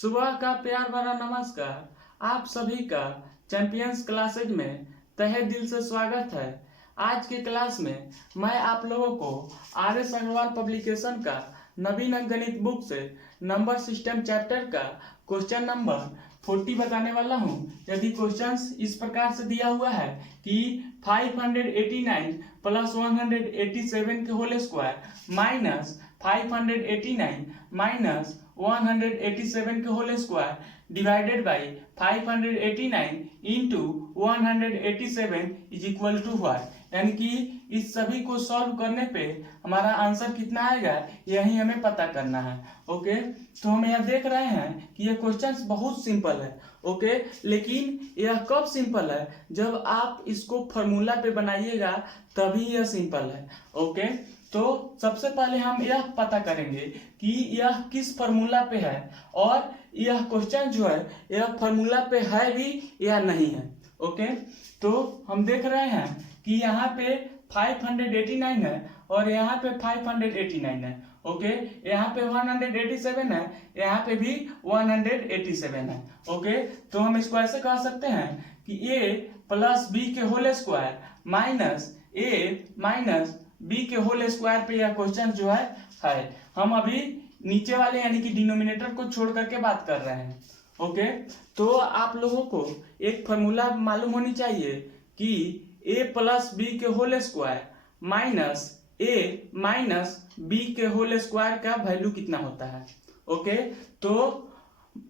सुबह का प्यार भरा नमस्कार। आप सभी का चैंपियंस क्लासेज में तहे दिल से स्वागत है। आज के क्लास में मैं आप लोगों को RS अग्रवाल पब्लिकेशन का नवीन अंकगणित बुक से नंबर सिस्टम चैप्टर का क्वेश्चन नंबर 40 बताने वाला हूं। यदि क्वेश्चंस इस प्रकार से दिया हुआ है कि 589 प्लस 187 के होल स्क्वायर माइनस 589 माइनस 187 के whole square divided by 589 into 187 is equal to what, यानी कि इस सभी को सॉल्व करने पे हमारा आंसर कितना आएगा यही हमें पता करना है। ओके, तो हम यहाँ देख रहे हैं कि यह क्वेश्चन बहुत सिंपल है। ओके, लेकिन यह कब सिंपल है, जब आप इसको फॉर्मूला पे बनाइएगा तभी यह सिंपल है। ओके, तो सबसे पहले हम यह पता करेंगे कि यह किस फॉर्मूला पे है और यह क्वेश्चन जो है यह फॉर्मूला पे है भी या नहीं है। ओके, तो हम देख रहे हैं कि यहाँ पे 589 है और यहाँ पे 589 है। ओके, यहाँ पे 187 है, यहाँ पे भी 187 है। ओके, तो हम इसको ऐसे कह सकते हैं कि a प्लस बी के whole square minus a minus B के होल स्क्वायर पे यह क्वेश्चन जो है। हम अभी नीचे वाले यानी कि डिनोमिनेटर को छोड़ करके बात कर रहे हैं। ओके, तो आप लोगों को एक फॉर्मूला मालूम होनी चाहिए कि a प्लस बी के whole square minus a minus B के होल स्क्वायर का वैल्यू कितना होता है। ओके, तो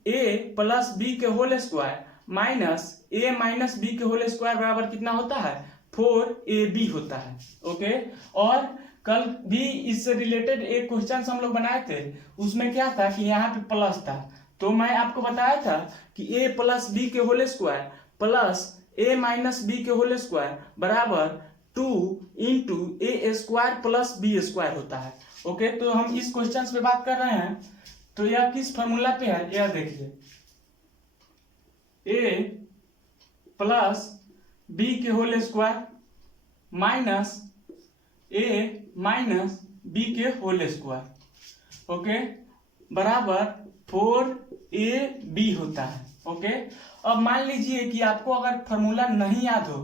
a प्लस बी के whole square minus a minus B के होल स्क्वायर बराबर कितना होता है, 4ab होता है। ओके, और कल भी इससे रिलेटेड एक क्वेश्चन हम लोग बनाए थे, उसमें क्या था कि यहाँ पे प्लस था, तो मैं आपको बताया था कि a प्लस बी के whole square plus a minus B के होल स्क्वायर बराबर 2 into A square plus B square होता है। ओके, तो हम इस क्वेश्चन पे बात कर रहे हैं, तो यह किस फॉर्मूला पे है यह देखिए, a प्लस बी के whole square minus a minus B के होल स्क्वायर, ओके, बराबर 4ab होता है। ओके, अब मान लीजिए कि आपको अगर फॉर्मूला नहीं याद हो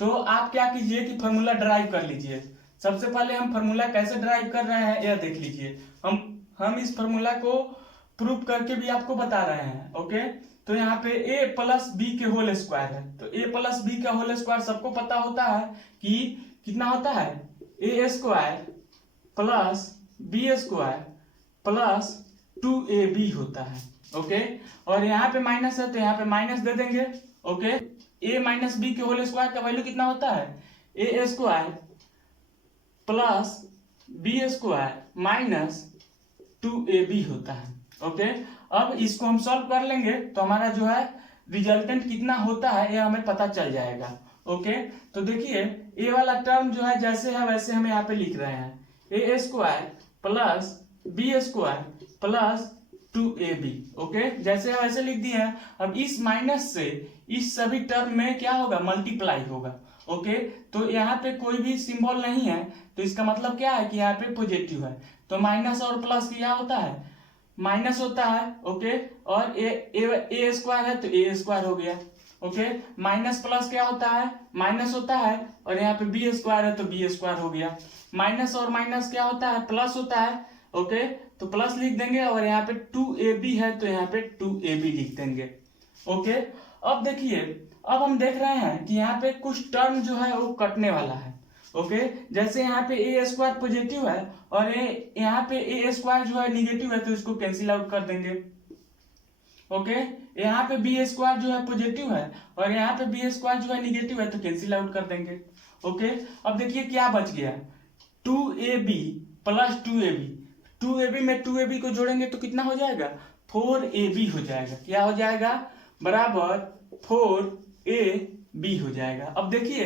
तो आप क्या कीजिए कि फॉर्मूला ड्राइव कर लीजिए। सबसे पहले हम फॉर्मूला कैसे ड्राइव कर रहे हैं यह देख लीजिए। हम इस फॉर्मूला को प्रूफ करके भी आपको बता रहे हैं। ओके, तो यहाँ पे a प्लस बी के होल स्क्वायर है, तो a प्लस बी का होल स्क्वायर सबको पता होता है कि कितना होता है, a square plus B square plus 2ab होता है। ओके, और यहाँ पे माइनस है तो यहाँ पे माइनस दे देंगे। ओके, a माइनस बी के होल स्क्वायर का वैल्यू कितना होता है, a square plus B square minus 2ab होता है। ओके, अब इसको हम सॉल्व कर लेंगे तो हमारा जो है रिजल्टेंट कितना होता है यह हमें पता चल जाएगा। ओके, तो देखिए a वाला टर्म जो है जैसे है वैसे हम यहाँ पे लिख रहे हैं, a square plus B square plus 2ab। Okay, जैसे है वैसे लिख दिए हैं। अब इस माइनस से इस सभी टर्म में क्या होगा, मल्टीप्लाई होगा। ओके, तो यहाँ पे कोई भी सिंबल नहीं है तो इसका मतलब क्या है कि यहाँ पे पॉजिटिव है, तो माइनस और प्लस क्या होता है, माइनस होता है। ओके, और ए स्क्वायर है तो ए स्क्वायर हो गया। ओके, माइनस प्लस क्या होता है, माइनस होता है, और यहाँ पे बी स्क्वायर है तो बी स्क्वायर हो गया। माइनस और माइनस क्या होता है, प्लस होता है। ओके, तो प्लस लिख देंगे, और यहाँ पे 2ab है तो यहाँ पे 2ab लिख देंगे। ओके, अब देखिए, अब हम देख रहे हैं कि यहाँ पे कुछ टर्म जो है वो कटने वाला है। ओके, जैसे यहाँ पे ए स्क्वायर पॉजिटिव है और यहाँ पे ए स्क्वायर जो है निगेटिव है तो इसको कैंसिल आउट कर देंगे। ओके, यहाँ पे बी स्क्वायर जो है पॉजिटिव है और यहाँ पे बी स्क्वायर जो है निगेटिव है तो कैंसिल आउट कर देंगे। ओके, अब देखिए क्या बच गया, 2ab प्लस 2ab में 2ab को जोड़ेंगे तो कितना हो जाएगा, 4ab हो जाएगा। क्या हो जाएगा, बराबर 4ab हो जाएगा। अब देखिए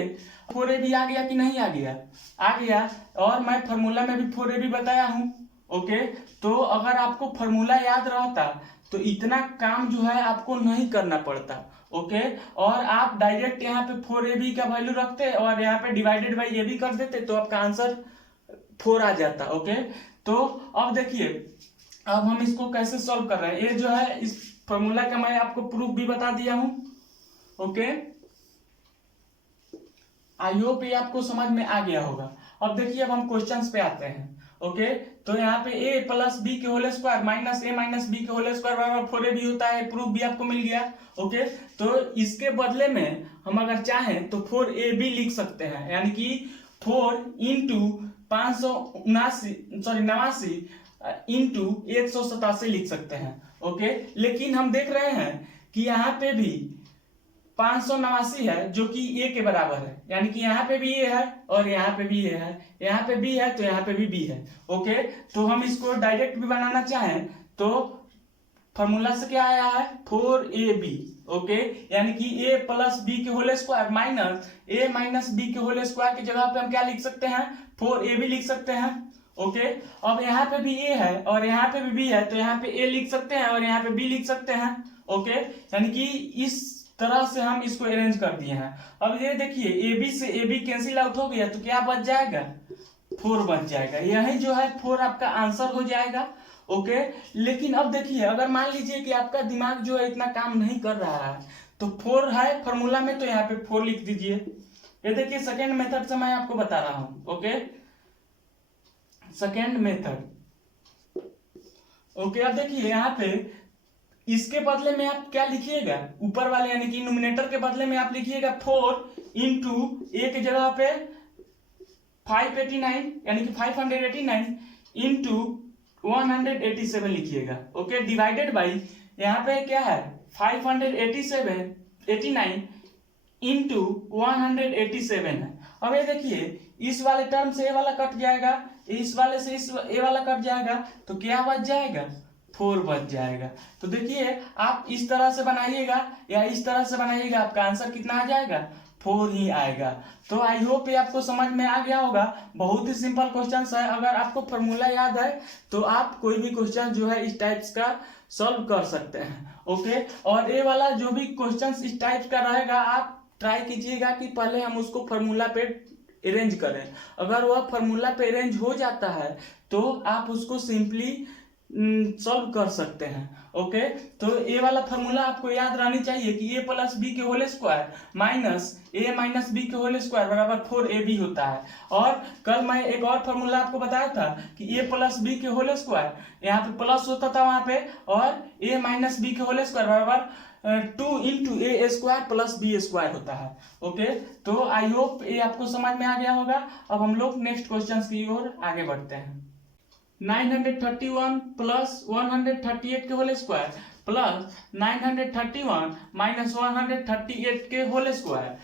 4ab आ गया कि नहीं आ गया, आ गया, और मैं फॉर्मूला में भी 4ab बताया हूं। ओके, तो अगर आपको फॉर्मूला याद रहता तो इतना काम जो है आपको नहीं करना पड़ता। ओके, और आप डायरेक्ट यहाँ पे 4ab का वैल्यू रखते और यहाँ पे डिवाइडेड बाई ab कर देते तो आपका आंसर 4 आ जाता। ओके, तो अब देखिए अब हम इसको कैसे सॉल्व कर रहे हैं, ये जो है इस फॉर्मूला का मैं आपको प्रूफ भी बता दिया हूं। ओके, आई होप ये आपको समझ में आ गया होगा। अब देखिए, अब हम क्वेश्चंस पे आते हैं। ओके, तो यहाँ पे a प्लस बी के होल स्क्वायर माइनस ए माइनस बी के होल स्क्वायर बराबर 4ab होता है, प्रूफ भी आपको मिल गया। ओके, तो इसके बदले में हम अगर चाहें तो 4ab लिख सकते हैं, यानी कि 4 इंटू 589 इंटू 187 लिख सकते हैं। ओके, लेकिन हम देख रहे हैं कि यहाँ पे भी 589 है जो कि a के बराबर है, यानी कि यहाँ पे भी a है और यहाँ पे भी a है, यहाँ पे b है तो यहाँ पे भी b है। ओके, तो हम इसको डायरेक्ट भी बनाना चाहें तो फॉर्मूला से क्या आया है 4ab। ओके, यानी कि a प्लस बी के whole square minus a minus B के होल स्क्वायर की जगह पे हम क्या लिख सकते हैं 4ab लिख सकते हैं। ओके, अब यहाँ पे भी a है और यहाँ पे भी b है, तो यहाँ पे a लिख सकते हैं और यहाँ पे b लिख सकते हैं। ओके, यानी कि इस तरह से हम इसको अरेंज कर दिए हैं। अब ये देखिए, ए बी से ए बी कैंसिल आउट हो गया तो क्या बच जाएगा 4 बच जाएगा, यही जो है 4 आपका आंसर हो जाएगा। ओके, लेकिन अब देखिए, अगर मान लीजिए कि आपका दिमाग जो है इतना काम नहीं कर रहा है तो 4 है फॉर्मूला में, तो यहाँ पे 4 लिख दीजिए। ये देखिए, सेकेंड मेथड से मैं आपको बता रहा हूं। Okay, second method. ओके, अब देखिए यहाँ पे इसके बदले में आप क्या लिखिएगा, ऊपर वाले यानी कि न्यूमरेटर के बदले में आप लिखिएगा 4 इंटू ए की जगह पे 589 यानी कि 589 इंटू 187 लिखिएगा। ओके, डिवाइडेड बाई यहाँ पे क्या है 589 इंटू 187 है। अब ये देखिए, इस वाले टर्म से ए वाला कट जाएगा, इस वाले से इस ए वाला कट जाएगा, तो क्या बच जाएगा 4 बच जाएगा। तो देखिए, आप इस तरह से बनाइएगा या इस तरह से बनाइएगा, आपका आंसर कितना आ जाएगा 4 ही आएगा। तो आई होप ये आपको समझ में आ गया होगा। बहुत ही सिंपल क्वेश्चन है, अगर आपको फॉर्मूला याद है तो आप कोई भी क्वेश्चन जो है इस टाइप्स का सॉल्व कर सकते हैं। ओके, और ये वाला जो भी क्वेश्चन इस टाइप का रहेगा, आप ट्राई कीजिएगा कि पहले हम उसको फॉर्मूला पे अरेंज करें। अगर वह फॉर्मूला पे अरेंज हो जाता है तो आप उसको सिंपली सॉल्व कर सकते हैं। ओके, तो ये वाला फॉर्मूला आपको याद रहनी चाहिए कि a प्लस बी के होल स्क्वायर माइनस ए माइनस बी के होल स्क्वायर बराबर 4ab होता है। और कल मैं एक और फॉर्मूला आपको बताया था कि a प्लस बी के होल स्क्वायर, यहाँ पे प्लस होता था वहां पे, और a माइनस बी के होल स्क्वायर बराबर 2 into A square plus B square होता है। ओके, तो आई होप ये आपको समझ में आ गया होगा। अब हम लोग नेक्स्ट क्वेश्चन की ओर आगे बढ़ते हैं। 931 प्लस 138 के होल स्क्वायर प्लस 931 माइनस 138 के whole square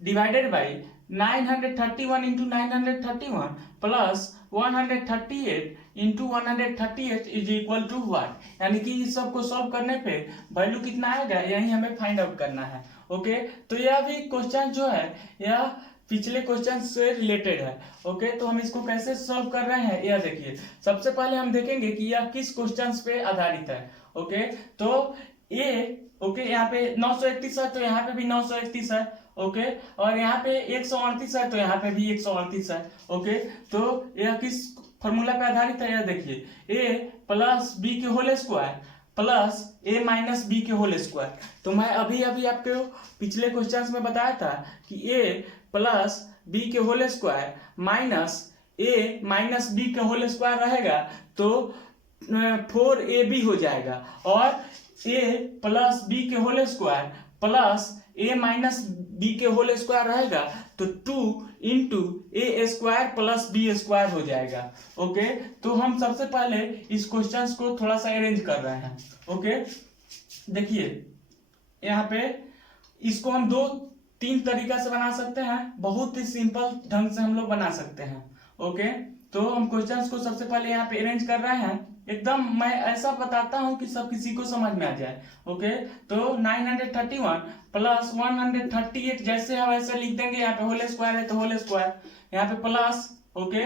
divided by 931 into 931 plus 138 into 138 is equal to what, यानी कि इस सब को सॉल्व करने पे वैल्यू कितना आएगा यही हमें फाइंड आउट करना है। ओके, तो यह भी क्वेश्चन जो है यह पिछले क्वेश्चन से रिलेटेड है। ओके, तो हम इसको कैसे सॉल्व कर रहे हैं यह देखिए। सबसे पहले हम देखेंगे कि यह किस क्वेश्चन पे आधारित है। ओके, तो ये यहाँ पे 931 है तो यहाँ पे भी 931 है। ओके, और यहाँ पे 138 है तो यहाँ पे भी 138 है। ओके, तो यह किस फॉर्मूला पे आधारित है, यह देखिए, a प्लस बी के whole square plus a minus B के होल स्क्वायर। तो मैं अभी आपको पिछले क्वेश्चन में बताया था कि a प्लस बी के होल स्क्वायर माइनस ए माइनस बी के होल स्क्वायर रहेगा तो 4ab हो जाएगा, और a प्लस बी के होल स्क्वायर प्लस ए माइनस बी के होल स्क्वायर रहेगा तो 2 into A square plus B square हो जाएगा। ओके, तो हम सबसे पहले इस क्वेश्चन को थोड़ा सा अरेंज कर रहे हैं। ओके, देखिए यहाँ पे इसको हम 2-3 तरीका से बना सकते हैं, बहुत ही सिंपल ढंग से हम लोग बना सकते हैं। ओके, तो हम क्वेश्चंस को सबसे पहले यहाँ पे अरेंज कर रहे हैं, एकदम मैं ऐसा बताता हूं कि सब किसी को समझ में आ जाए। ओके, तो 931 प्लस 138 जैसे है वैसे लिख देंगे, यहाँ पे होल स्क्वायर है तो होल स्क्वायर, यहाँ पे प्लस। ओके,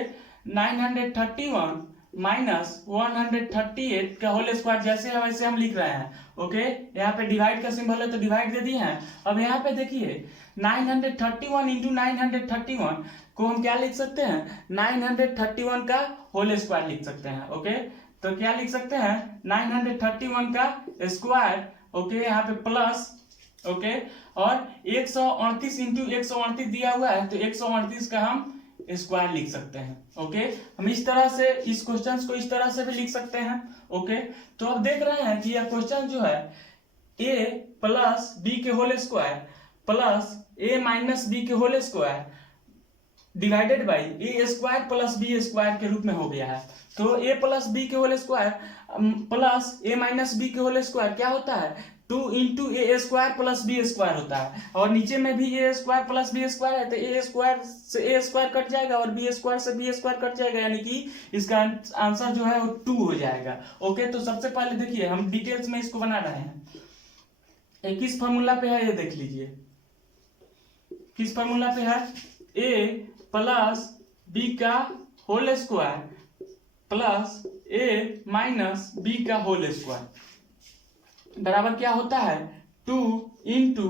931 माइनस 138 का होल स्क्वायर जैसे है वैसे हम लिख रहे हैं। ओके, यहाँ पे डिवाइड का सिंबल है तो डिवाइड दे दिए हैं। अब यहाँ पे देखिए 931 इंटू 931 को हम क्या लिख सकते हैं 931 का होल स्क्वायर लिख सकते हैं। ओके, तो क्या लिख सकते हैं 931 का स्क्वायर ओके, यहाँ पे प्लस, ओके, और 138 इंटू 138 दिया हुआ है तो 138 का हम स्क्वायर लिख सकते हैं। ओके, हम इस तरह से इस क्वेश्चन को इस तरह से भी लिख सकते हैं। ओके, तो अब देख रहे हैं कि यह क्वेश्चन जो है a प्लस बी के whole square plus a minus B के whole square divided by A square plus B square के रूप में हो गया है। तो a प्लस बी के whole square plus a minus B के होल स्क्वायर क्या होता है, 2 into A square plus B square होता है, और नीचे में भी A square plus B square है तो ए स्क्वायर से ए स्क्वायर कट जाएगा और बी स्क्वायर से बी स्क्वायर कट जाएगा, यानी कि इसका आंसर जो है वो 2 हो जाएगा। ओके, तो सबसे पहले देखिए हम डिटेल्स में इसको बना रहे हैं। किस फॉर्मूला पे है ये देख लीजिए, किस फॉर्मूला पे है, a प्लस बी का whole square plus a minus B का होल स्क्वायर बराबर क्या होता है, 2 into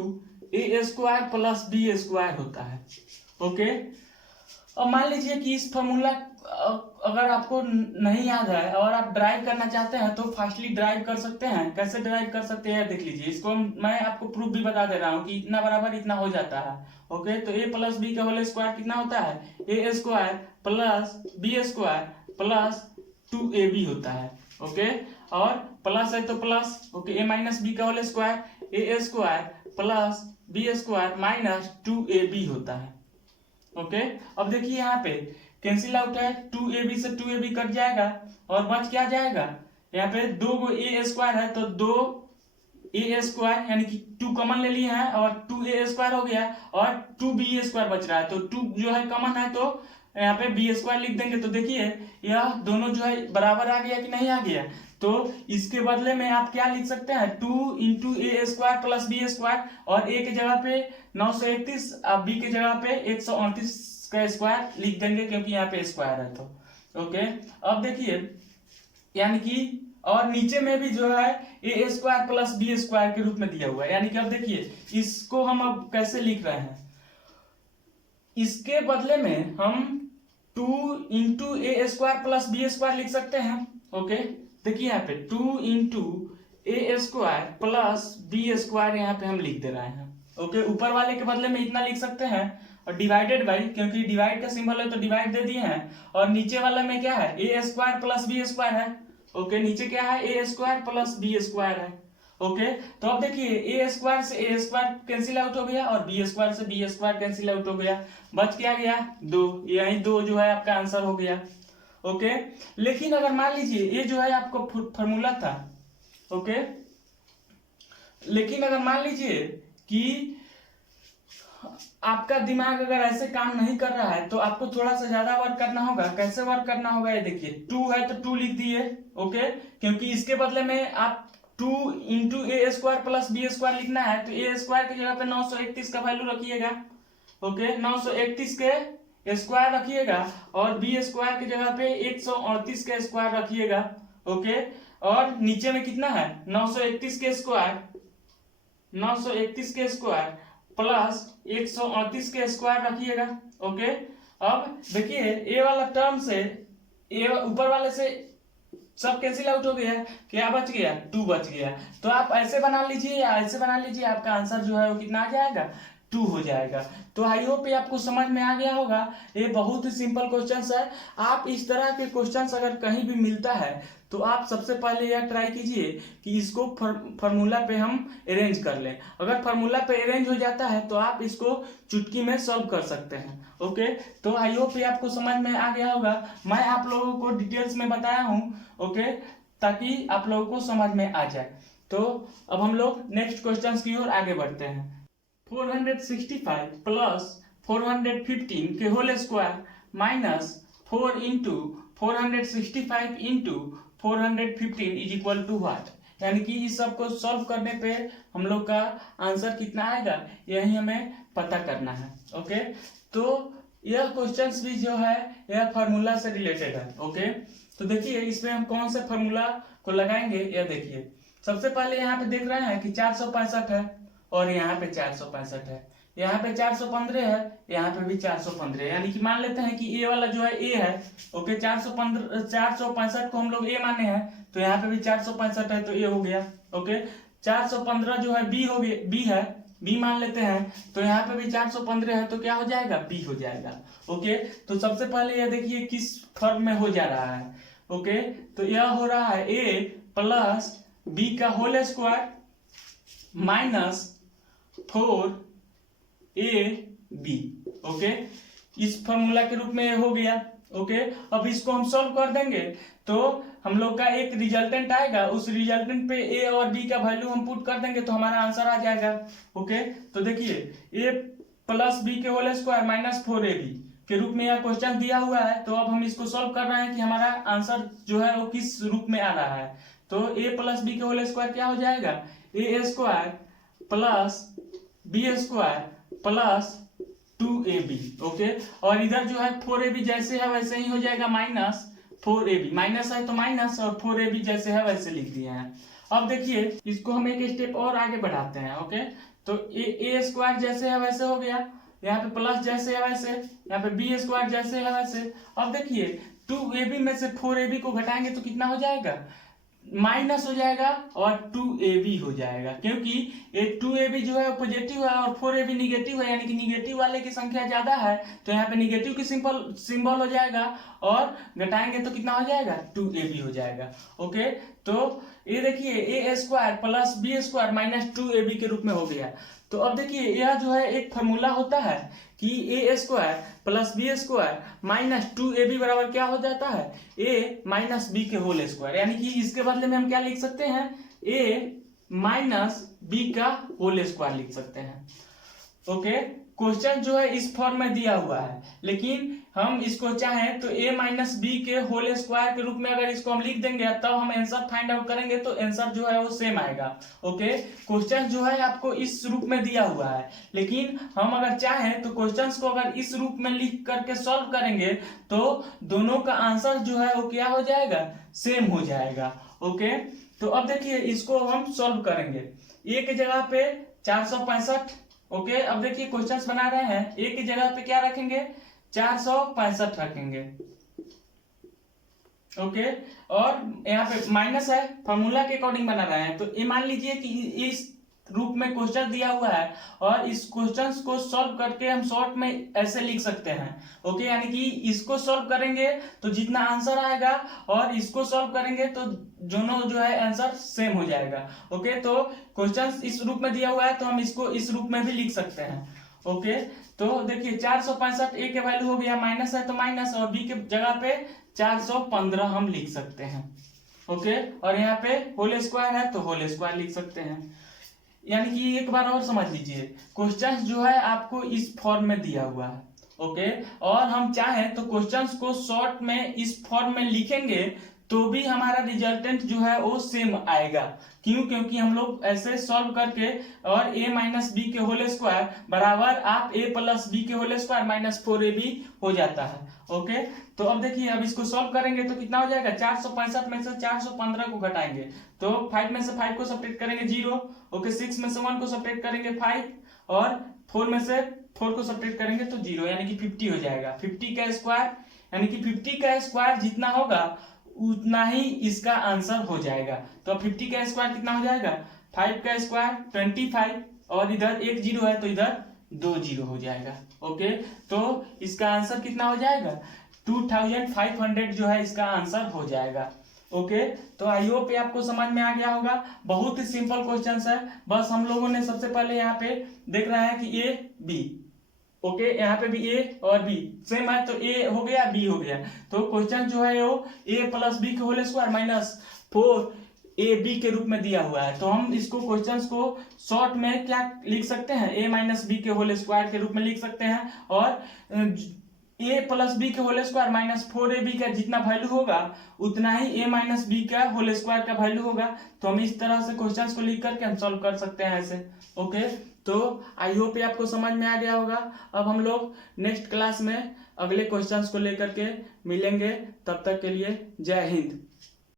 A square plus B square होता है। ओके, अब मान लीजिए कि इस फॉर्मूला अगर आपको नहीं याद है और आप ड्राइव करना चाहते हैं तो फास्टली ड्राइव कर सकते हैं। कैसे ड्राइव कर सकते हैं देख लीजिए, इसको मैं आपको प्रूफ भी बता दे रहा हूँ कि इतना बराबर इतना हो जाता है। ओके, तो a प्लस बी का होल स्क्वायर कितना होता है, A square plus B square plus 2ab होता है। ओके, और प्लस है तो plus, okay, a minus B का whole square A square plus B square minus 2ab होता है। ओके, अब देखिए यहाँ पे कैंसिल आउट है, 2ab से 2ab कट जाएगा और बच क्या जाएगा, यहाँ पे 2 गो ए स्क्वायर है तो 2 ए स्क्वायर यानी कि 2 कॉमन ले लिए हैं और 2a स्क्वायर हो गया और 2b स्क्वायर बच रहा है तो 2 जो है कॉमन है तो यहाँ पे बी स्क्वायर लिख देंगे। तो देखिए यह दोनों जो है बराबर आ गया कि नहीं आ गया, तो इसके बदले में आप क्या लिख सकते हैं, 2 into A square plus B square, और ए की जगह पे 931 अब बी की जगह पे 138 का स्क्वायर लिख देंगे क्योंकि यहाँ पे स्क्वायर है तो। ओके, अब देखिए यानी कि और नीचे में भी जो है A square plus B square के रूप में दिया हुआ है, यानी कि अब देखिए इसको हम अब कैसे लिख रहे हैं, इसके बदले में हम 2 into A square plus B square लिख सकते हैं। ओके, देखिए यहाँ पे 2 into A square plus B square यहाँ पे हम लिख दे रहे हैं। ओके, ऊपर वाले के बदले में इतना लिख सकते हैं और डिवाइडेड बाई, क्योंकि डिवाइड का सिंबल है तो डिवाइड दे दिए हैं, और नीचे वाला में क्या है, A square plus B square है। ओके, नीचे क्या है, A square plus B square है। ओके, तो अब देखिए ए स्क्वायर से ए स्क्वायर कैंसिल आउट हो गया और बी स्क्वायर से बी स्क्वायर कैंसिल आउट हो गया, बच क्या गया 2, यही 2 जो है आपका आंसर हो गया। ओके, लेकिन अगर मान लीजिए ये जो है आपको फॉर्मूला था। ओके, लेकिन अगर मान लीजिए कि आपका दिमाग अगर ऐसे काम नहीं कर रहा है तो आपको थोड़ा सा ज्यादा वर्क करना होगा। कैसे वर्क करना होगा ये देखिए, 2 है तो 2 लिख दिए। ओके, क्योंकि इसके बदले में आप 2 into A square plus B square लिखना है तो ए स्क्वायर की जगह पे 931 का वैल्यू रखिएगा। ओके, 931 के स्क्वायर रखिएगा और बी स्क्वायर की जगह पे 138 के स्क्वायर रखिएगा। ओके, और नीचे में कितना है, 931 के स्क्वायर, 931 के स्क्वायर प्लस 138 के स्क्वायर रखिएगा। ओके, अब देखिए ए वाला टर्म से ए ऊपर वाले से सब कैंसिल आउट हो गया, क्या बच गया, 2 बच गया। तो आप ऐसे बना लीजिए या ऐसे बना लीजिए, आपका आंसर जो है वो कितना आ जाएगा, 2 हो जाएगा। तो आई होप ये आपको समझ में आ गया होगा। ये बहुत ही सिंपल क्वेश्चंस है। आप इस तरह के क्वेश्चंस अगर कहीं भी मिलता है तो आप सबसे पहले यह ट्राई कीजिए कि इसको फार्मूला पे हम अरेंज कर लें। अगर फार्मूला पे अरेंज हो जाता है तो आप इसको चुटकी में सॉल्व कर सकते हैं। ओके, तो आई होप ये आपको समझ में आ गया होगा। मैं आप लोगों को डिटेल्स में बताया हूँ। ओके, ताकि आप लोगों को समझ में आ जाए। तो अब हम लोग नेक्स्ट क्वेश्चन की ओर आगे बढ़ते हैं। 465 प्लस 415 के whole square minus 4 into 465 into 415 is equal to what, यानी कि इस सब को सॉल्व करने पे हम लोग का आंसर कितना आएगा यही हमें पता करना है। ओके, तो यह क्वेश्चंस भी जो है यह फार्मूला से रिलेटेड है। ओके, तो देखिए इसमें हम कौन से फार्मूला को लगाएंगे, यह देखिए। सबसे पहले यहाँ पे देख रहे हैं कि 465 है और यहाँ पे 465 है, यहाँ पे 415 है, यहाँ पे भी 415, यानी कि मान लेते हैं कि ए वाला जो है ए है। ओके, 465 को हम लोग ए माने हैं तो यहाँ पे भी 465 है तो ए हो गया। ओके, 415 जो है बी हो गया, बी है, बी मान लेते हैं। तो यहाँ पे भी 415 है तो क्या हो जाएगा, बी हो जाएगा। ओके, तो सबसे पहले ये देखिए किस फॉर्म में हो जा रहा है। ओके, तो यह हो रहा है ए प्लस बी का whole square minus 4 AB। Okay, इस फॉर्मूला के रूप में ये हो गया। ओके, अब इसको हम सॉल्व कर देंगे तो हम लोग का एक रिजल्टेंट आएगा, उस रिजल्टेंट पे ए और बी का वैल्यू हम पुट कर देंगे तो हमारा आंसर आ जाएगा। ओके, तो देखिए ए प्लस बी के होल स्क्वायर माइनस 4AB के रूप में यह क्वेश्चन दिया हुआ है। तो अब हम इसको सॉल्व कर रहे हैं कि हमारा आंसर जो है वो किस रूप में आ रहा है। तो ए प्लस बी के होल स्क्वायर क्या हो जाएगा, A square plus B square plus 2AB। Okay, और इधर जो है 4AB जैसे है वैसे ही हो जाएगा माइनस 4AB, माइनस है तो माइनस और 4AB जैसे है वैसे लिख दिए हैं। अब देखिए इसको हम एक स्टेप और आगे बढ़ाते हैं। ओके, तो ए स्क्वायर जैसे है वैसे हो गया, यहाँ पे प्लस जैसे है वैसे, यहाँ पे बी स्क्वायर जैसे है वैसे। अब देखिए 2AB में से 4AB को घटाएंगे तो कितना हो जाएगा, माइनस हो जाएगा और 2AB हो जाएगा, क्योंकि ये 2AB जो है पॉजिटिव है और 4AB निगेटिव है, यानी कि निगेटिव वाले की संख्या ज्यादा है तो यहाँ पे निगेटिव की सिंबल हो जाएगा और घटाएंगे तो कितना हो जाएगा, 2AB हो जाएगा। ओके, तो ये देखिए A square plus B square minus 2AB के रूप में हो गया। तो अब देखिए यह जो है एक फॉर्मूला होता है कि A square plus B square minus 2AB बराबर क्या हो जाता है, ए माइनस बी के होल स्क्वायर, यानी कि इसके बदले में हम क्या लिख सकते हैं, ए माइनस बी का होल स्क्वायर लिख सकते हैं। ओके, क्वेश्चन जो है इस फॉर्म में दिया हुआ है, लेकिन हम इसको चाहें तो a माइनस बी के होल स्क्वायर के रूप में अगर इसको हम लिख देंगे तब हम आंसर फाइंड आउट करेंगे तो आंसर जो है वो सेम आएगा। ओके, क्वेश्चन जो है आपको इस रूप में दिया हुआ है, लेकिन हम अगर चाहें तो क्वेश्चंस को अगर इस रूप में लिख करके सॉल्व करेंगे तो दोनों का आंसर जो है वो क्या हो जाएगा, सेम हो जाएगा। ओके, तो अब देखिए इसको हम सॉल्व करेंगे। ए की जगह पे 465। ओके, अब देखिए क्वेश्चंस बना रहे हैं, ए की जगह पे क्या रखेंगे, 465 रखेंगे। ओके, और यहाँ पे माइनस है, फॉर्मूला के अकॉर्डिंग बना रहे हैं। तो ये मान लीजिए कि इस रूप में क्वेश्चन दिया हुआ है और इस क्वेश्चंस को सॉल्व करके हम शॉर्ट में ऐसे लिख सकते हैं। ओके, यानी कि इसको सॉल्व करेंगे तो जितना आंसर आएगा और इसको सॉल्व करेंगे तो दोनों जो है आंसर सेम हो जाएगा। ओके, तो क्वेश्चन इस रूप में दिया हुआ है तो हम इसको इस रूप में भी लिख सकते हैं। ओके, तो देखिए 465 ए के वैल्यू हो गया, माइनस है तो माइनस और बी के जगह पे 415 हम लिख सकते हैं। ओके, और यहाँ पे होल स्क्वायर है तो होल स्क्वायर लिख सकते हैं। यानी कि एक बार और समझ लीजिए, क्वेश्चंस जो है आपको इस फॉर्म में दिया हुआ है। ओके, और हम चाहें तो क्वेश्चंस को शॉर्ट में इस फॉर्म में लिखेंगे तो भी हमारा रिजल्टेंट जो है वो सेम आएगा। क्यों, क्योंकि हम लोग ऐसे सॉल्व करके और a माइनस बी के होल स्क्वायर बराबर आप a प्लस बी के होल स्क्वायर माइनस 4ab हो जाता है। ओके, तो अब देखिए अब इसको सॉल्व करेंगे तो कितना हो जाएगा, 465 में से 415 को घटाएंगे तो 5 में से 5 को सब्ट्रैक्ट करेंगे 0। ओके, 6 में से 1 को सब्ट्रैक्ट करेंगे 5 और 4 में से 4 को सब्ट्रैक्ट करेंगे तो 0, यानी कि 50 हो जाएगा। 50 का स्क्वायर, यानी कि 50 का स्क्वायर जितना होगा उतना ही इसका आंसर हो जाएगा। तो 50 का स्क्वायर कितना हो जाएगा, 5 का स्क्वायर 25 और इधर एक 0 है तो इधर 2 0 हो जाएगा। ओके, तो इसका आंसर कितना हो जाएगा, 2500 जो है इसका आंसर हो जाएगा। ओके, तो आई होप आपको समझ में आ गया होगा। बहुत ही सिंपल क्वेश्चन है, बस हम लोगों ने सबसे पहले यहाँ पे देख रहा है कि ए बी। ओके, यहाँ पे भी ए और बी सेम है तो ए हो गया बी हो गया। तो क्वेश्चन जो है वो ए प्लस बी के होल स्क्वायर माइनस 4ab के रूप में दिया हुआ है। तो हम इसको क्वेश्चंस को शॉर्ट में क्या लिख सकते हैं, ए माइनस बी के होल स्क्वायर के रूप में लिख सकते हैं और ए प्लस बी के होल स्क्वायर माइनस 4ab का जितना वैल्यू होगा उतना ही ए माइनस बी का होल स्क्वायर का वैल्यू होगा। तो हम इस तरह से क्वेश्चंस को लिख करके हम सॉल्व कर सकते हैं ऐसे। ओके, तो आई होप ये आपको समझ में आ गया होगा। अब हम लोग नेक्स्ट क्लास में अगले क्वेश्चंस को लेकर के मिलेंगे, तब तक के लिए जय हिंद।